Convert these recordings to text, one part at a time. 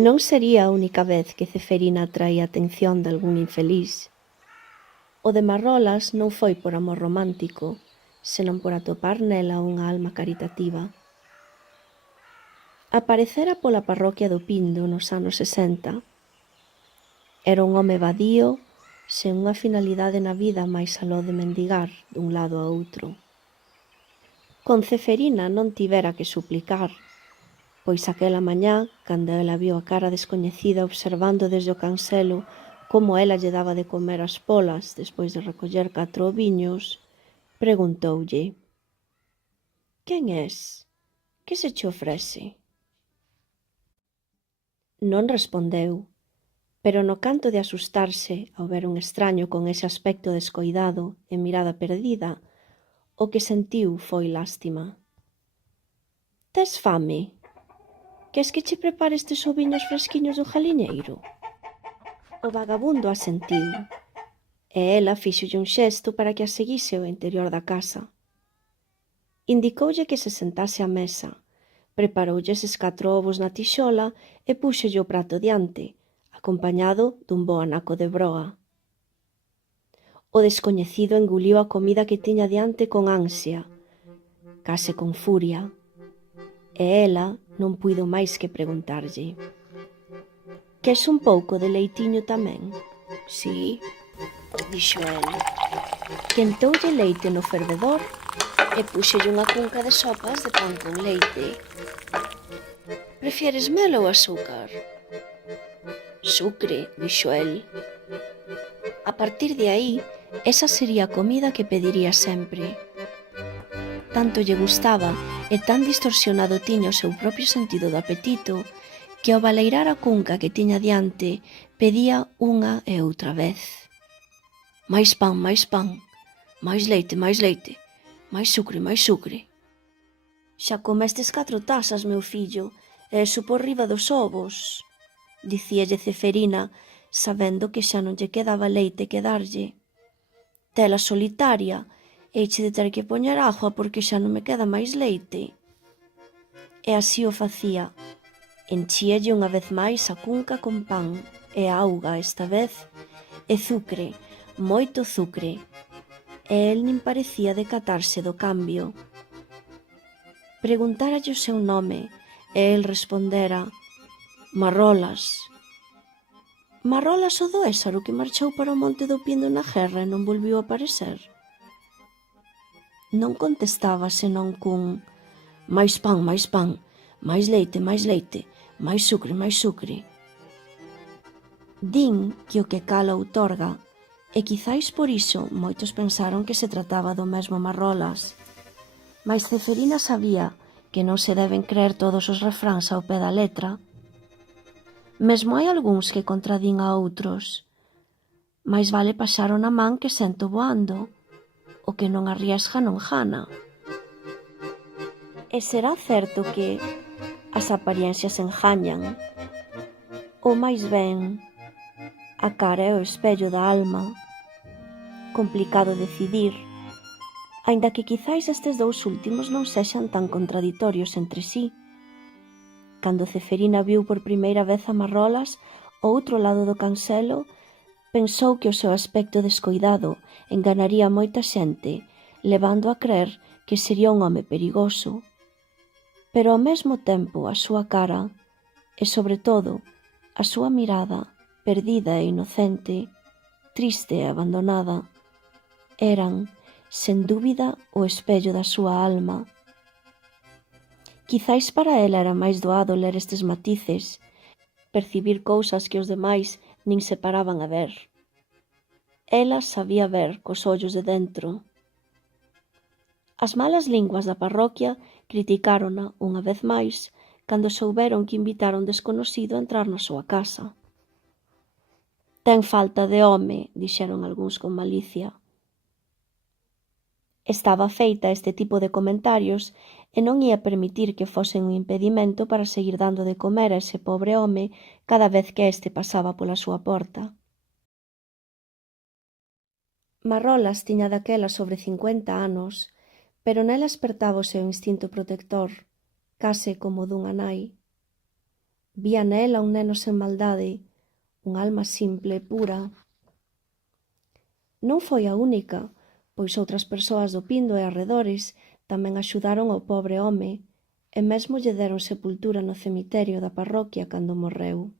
Non sería a única vez que Ceferina atraía a atención de algún infeliz. O de Marrolas non foi por amor romántico, senón por atopar nela unha alma caritativa. Aparecera pola parroquia do Pindo nos anos 60. Era un home vadío, sen unha finalidade na vida máis aló de mendigar dun lado a outro. Con Ceferina non tivera que suplicar, pois aquela mañá, cando ela viu a cara descoñecida observando desde o cancelo como ela lle daba de comer as polas despois de recoller 4 oviños, preguntoulle: «Quen es? Que se che ofrece?» Non respondeu, pero no canto de asustarse ao ver un extraño con ese aspecto descoidado e mirada perdida, o que sentiu foi lástima. «Tes fame? Queres que che prepare estes oviños fresquiños do galiñeiro?» O vagabundo asentiu, e ela fíxolle un xesto para que a seguise ao interior da casa. Indicoulle que se sentase á mesa, preparoulle eses 4 ovos na tixola e púxolle o prato diante, acompañado dun bo anaco de broa. O descoñecido enguliu a comida que tiña diante con ansia, case con furia, e ela non puido máis que preguntarlle: «Queres un pouco de leitiño tamén?» «Sí», dixo ela. Quentoulle leite no fervedor e púxolle unha cunca de sopas de pan con leite. «Prefieres mel ou azúcar?» «Sucre», dixo el. A partir de aí, esa sería a comida que pediría sempre. Tanto lle gustaba e tan distorsionado tiña o seu propio sentido do apetito que ao baleirar a cunca que tiña diante pedía unha e outra vez: «Máis pan, máis leite, máis sucre. Xa comestes 4 tazas, meu fillo, e iso por riba dos ovos», dicíalle Ceferina, sabendo que xa non lle quedaba leite que darlle. «Tela solitaria, heiche de ter que poñer agua porque xa non me queda máis leite». E así o facía. Enchíalle unha vez máis a cunca con pan e auga esta vez, e zucre, moito zucre, e el nin parecía decatarse do cambio. Preguntáralle o seu nome e el respondera: «Marrolas». Marrolas o do Ésaro que marchou para o monte do Pindo na guerra e non volviu a aparecer? Non contestaba senón cun máis pan, máis leite, máis sucre. Din que o que cala outorga, e quizáis por iso moitos pensaron que se trataba do mesmo Marrolas. Mais Ceferina sabía que non se deben creer todos os refráns ao pé da letra. Mesmo hai algúns que contradín a outros. Mais vale paxaro na man que sento voando. O que non arriesga non gana. E será certo que as apariencias engañan, ou máis ben, a cara é o espello da alma. Complicado decidir, aínda que quizáis estes 2 últimos non sexan tan contraditorios entre sí. Cando Ceferina viu por primeira vez a Marrolas ao outro lado do cancelo, pensou que o seu aspecto descoidado enganaría a moita xente, levando a crer que sería un home perigoso. Pero ao mesmo tempo a súa cara, e sobre todo a súa mirada, perdida e inocente, triste e abandonada, eran, sen dúbida, o espello da súa alma. Quizáis para ela era máis doado ler estes matices, percibir cousas que os demais nin se paraban a ver. Ela sabía ver cos ollos de dentro. As malas linguas da parroquia criticárona unha vez máis cando souberon que invitara un desconocido a entrar na súa casa. «Ten falta de home», dixeron algúns con malicia. Estaba feita este tipo de comentarios e non ía permitir que fosen un impedimento para seguir dando de comer a ese pobre home cada vez que este pasaba pola súa porta. Marrolas tiña daquela sobre 50 anos, pero nela espertaba o seu instinto protector, case como dunha nai. Vía nela un neno sen maldade, unha alma simple e pura. Non foi a única, pois outras persoas do Pindo e arredores tamén axudaron ao pobre home e mesmo lle deron sepultura no cemiterio da parroquia cando morreu.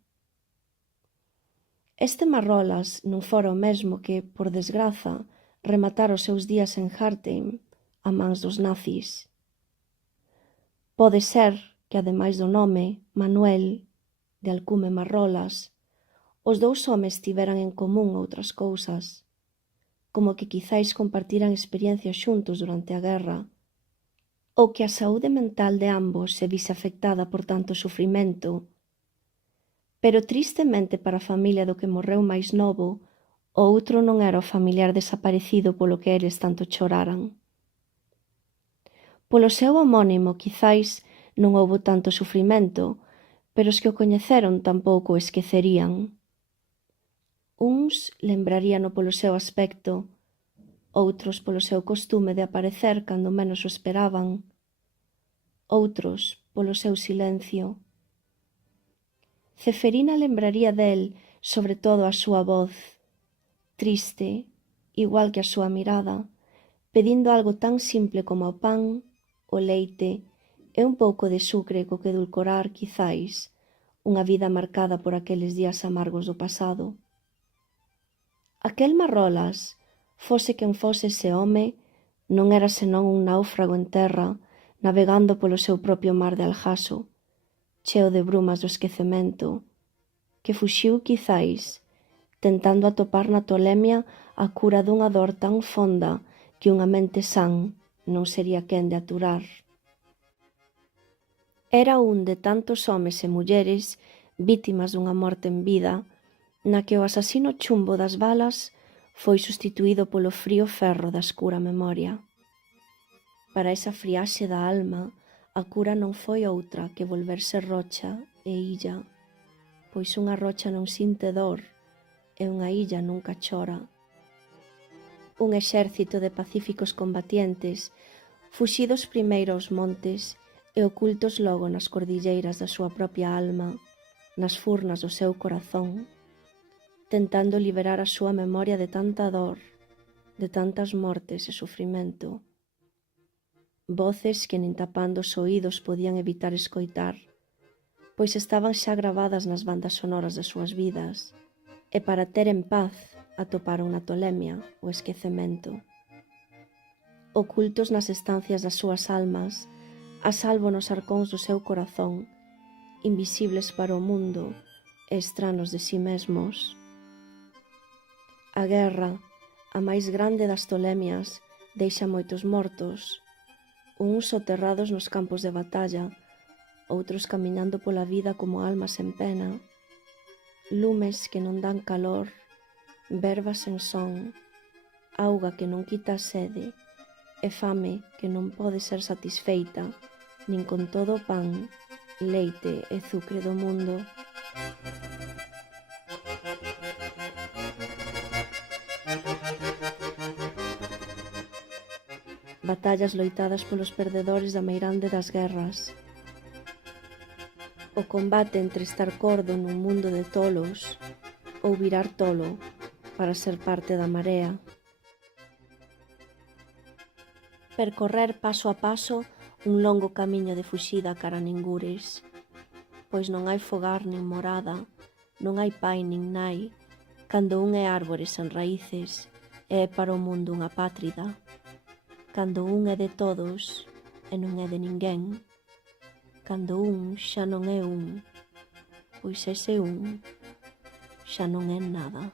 Este Marrolas non fora o mesmo que, por desgraza, rematara os seus días en Hartheim a mans dos nazis. Pode ser que, ademais do nome, Manuel, de alcume Marrolas, os dous homes tiveran en común outras cousas, como que quizáis compartiran experiencias xuntos durante a guerra, ou que a saúde mental de ambos se vise afectada por tanto sufrimento. Pero tristemente para a familia do que morreu máis novo, o outro non era o familiar desaparecido polo que eles tanto choraran. Polo seu homónimo quizáis non houbo tanto sufrimento, pero os que o coñeceron tampouco o esquecerían. Uns lembraríano polo seu aspecto, outros polo seu costume de aparecer cando menos o esperaban, outros polo seu silencio. Ceferina lembraría del sobre todo a súa voz, triste, igual que a súa mirada, pedindo algo tan simple como o pan, o leite e un pouco de sucre co que edulcorar, quizáis, unha vida marcada por aqueles días amargos do pasado. Aquel Marrolas, fose quen fose ese home, non era senón un náufrago en terra, navegando polo seu propio mar de Aljaso, cheo de brumas do esquecemento, que fuxiu, quizáis, tentando atopar na tolemia a cura dunha dor tan fonda que unha mente san non sería quen de aturar. Era un de tantos homes e mulleres vítimas dunha morte en vida, na que o asasino chumbo das balas foi sustituído polo frío ferro da escura memoria. Para esa friaxe da alma, a cura non foi outra que volverse rocha e illa, pois unha rocha non sinte dor e unha illa nunca chora. Un exército de pacíficos combatientes, fuxidos primeiro aos montes e ocultos logo nas cordilleiras da súa propia alma, nas furnas do seu corazón, tentando liberar a súa memoria de tanta dor, de tantas mortes e sufrimento. Voces que nin tapando os oídos podían evitar escoitar, pois estaban xa gravadas nas bandas sonoras das súas vidas, e para ter en paz atoparon na tolemia o esquecemento. Ocultos nas estancias das súas almas, a salvo nos arcóns do seu corazón, invisibles para o mundo e estranos de si mesmos. A guerra, a máis grande das tolemias, deixa moitos mortos, uns soterrados nos campos de batalla, outros camiñando pola vida como almas en pena, lumes que non dan calor, verbas sen son, auga que non quita a sede, e fame que non pode ser satisfeita, nin con todo o pan, leite e sucre do mundo. Batallas loitadas polos perdedores da meirande das guerras. O combate entre estar cordo nun mundo de tolos ou virar tolo para ser parte da marea. Percorrer paso a paso un longo camiño de fuxida cara a Ningures, pois non hai fogar nin morada, non hai pai nin nai, cando un é árbore sen raíces e é para o mundo unha pátrida, cando un é de todos e non é de ninguén, cando un xa non é un, pois ese un xa non é nada.